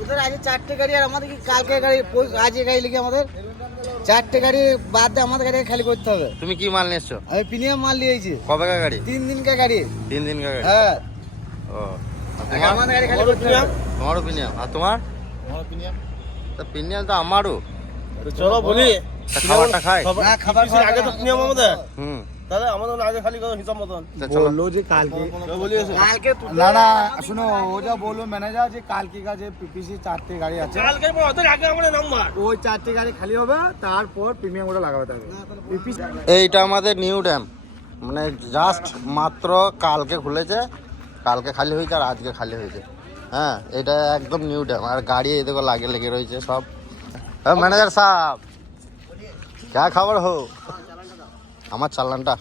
ওদের আগে 4টে গাড়ি আর আমাদের কি কালকে গাড়ি আজকে গাড়ি লিখে আমাদের 4টে গাড়ি বাদ দিয়ে আমাদের গাড়ি খালি করতে হবে। তুমি কি মাল নিয়েছো? আমি প্রিমিয়াম মাল নিয়েছি। কবেকার গাড়ি? 3 দিনকার গাড়ি। 3 দিনকার গাড়ি? হ্যাঁ। ও আমাদের গাড়ি খালি করতে হবে। তোমারও প্রিমিয়াম? আর তোমার? আমারও প্রিমিয়াম। তো প্রিমিয়াম তো আমারও। চলো বলি খাবারটা খাই। না খাবার আগে তো প্রিমিয়াম আমাদের। হুম, তাহলে আমাদের আগে খালি করো হিসাব মতন। বললো যে কালকে না না শুনো ও যা বললো ম্যানেজার যে কালকে কাজে পিপিসি 4টে গাড়ি আছে, কালকে ওদের আগে আমরা নাম্বার ওই 4টে গাড়ি খালি হবে তারপর প্রিমিয়াম ওটা লাগাবে থাকবে পিপিসি। এইটা আমাদের নিউ ড্যাম, মানে জাস্ট মাত্র কালকে খুলেছে, কালকে খালি হয়েছে আর আজকে খালি হয়েছে। হ্যাঁ, এটা একদম নিউ ড্যাম। আর গাড়ি এদিকে লাগে লেগে রয়েছে সব। হ্যাঁ ম্যানেজার সাহেব, क्या खबर हो? আমার চালানটা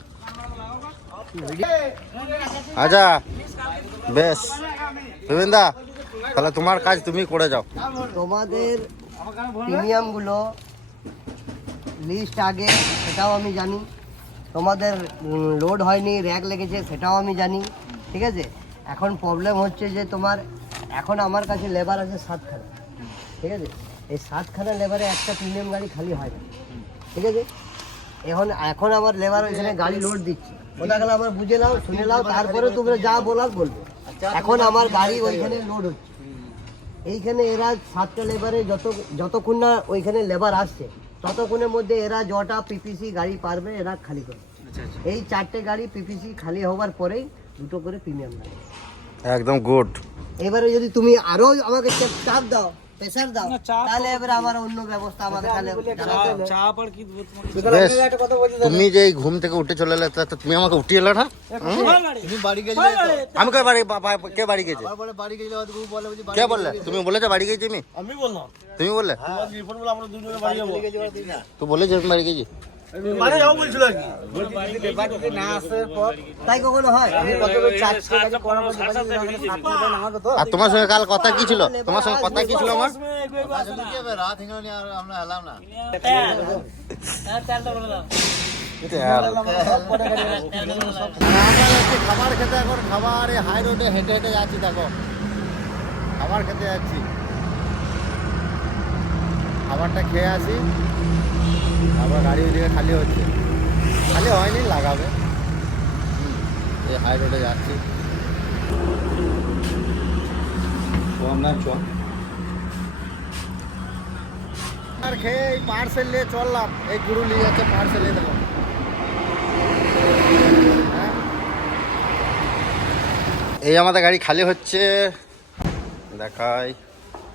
আচ্ছা বেশ। বিপিনদা, তাহলে তোমার কাজ তুমি করে যাও। তোমাদের প্রিমিয়াম গুলো লিস্ট আগে সেটাও আমি জানি, তোমাদের লোড হয়নি র্যাক লেগেছে সেটাও আমি জানি, ঠিক আছে। এখন প্রবলেম হচ্ছে যে তোমার এখন আমার কাছে লেবার আছে 7খানা, ঠিক আছে। এই 7খানা লেবারে একটা প্রিমিয়াম গাড়ি খালি হয় না, ঠিক আছে। এখন আমার লেবার ওইখানে গাড়ি লোড দিচ্ছে, ওটা গেলে আমার বুঝে নাও শুনে নাও, তারপরে তোমরা যা বলার বলবে। এখন আমার গাড়ি ওইখানে লোড হচ্ছে, এইখানে এরা 7টা লেবারে যতক্ষণ না ওইখানে লেবার আসছে ততক্ষণের মধ্যে এরা যটা পিপিসি গাড়ি পারবে এরা খালি করবে। এই 4টে গাড়ি পিপিসি খালি হওয়ার পরেই 2টো করে প্রিমিয়াম গাড়ি। একদম গুড। এবারে যদি তুমি আরো আমাকে চাপ দাও, প্রেসার দাও, তাহলে এবারে আমার অন্য ব্যবস্থা আমাকে তাহলে বেশ, তুমি যে এই ঘুম থেকে উঠে চলে এলে তা তুমি আমাকে উঠিয়ে এলে না? তুমি বাড়ি গেছিলে তো? আমি কে বাড়ি কে বাড়ি গেছে? তারপরে বাড়ি গেলে ও বলে যে কে বললে? তুমি বলেছো বাড়ি গেছি আমি? আমি বললাম তুমি বললে? তোমার রিপোর্ট বলে আমরা দুজনে বাড়ি যাবো। তুই বলেছো আমি বাড়ি গেছি? মানে যাবো বলছিল আর কি। লেবার যদি না আসার পর তাই কখনো হয়? আমি কত 4টে গাড়ি করাবো 7 লেবার না হবে তো। আর তোমার সঙ্গে কাল কথা কি ছিল? তোমার সঙ্গে কথা কি ছিল আমার? রাত হিঙ্গনি আর আমরা এলাম না। আমরা যাচ্ছি খাবার খেতে, এখন খাবার হাই রোডে হেঁটে হেঁটে যাচ্ছি। দেখো খাবার খেতে যাচ্ছি, খাবারটা খেয়ে আসি, তারপর গাড়ি ওইদিকে খালি হচ্ছে, খালি হয়নি লাগাবে। এই হাই রোডে যাচ্ছি। আর খেয়ে এই পার্সেল নিয়ে চললাম, এই গুরু নিয়ে যাচ্ছে পার্সেল নিয়ে দেবো। এই আমাদের গাড়ি খালি হচ্ছে, দেখাই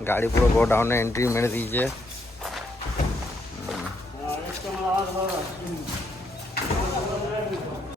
গাড়ি পুরো গোডাউনে এন্ট্রি মেরে দিয়েছে।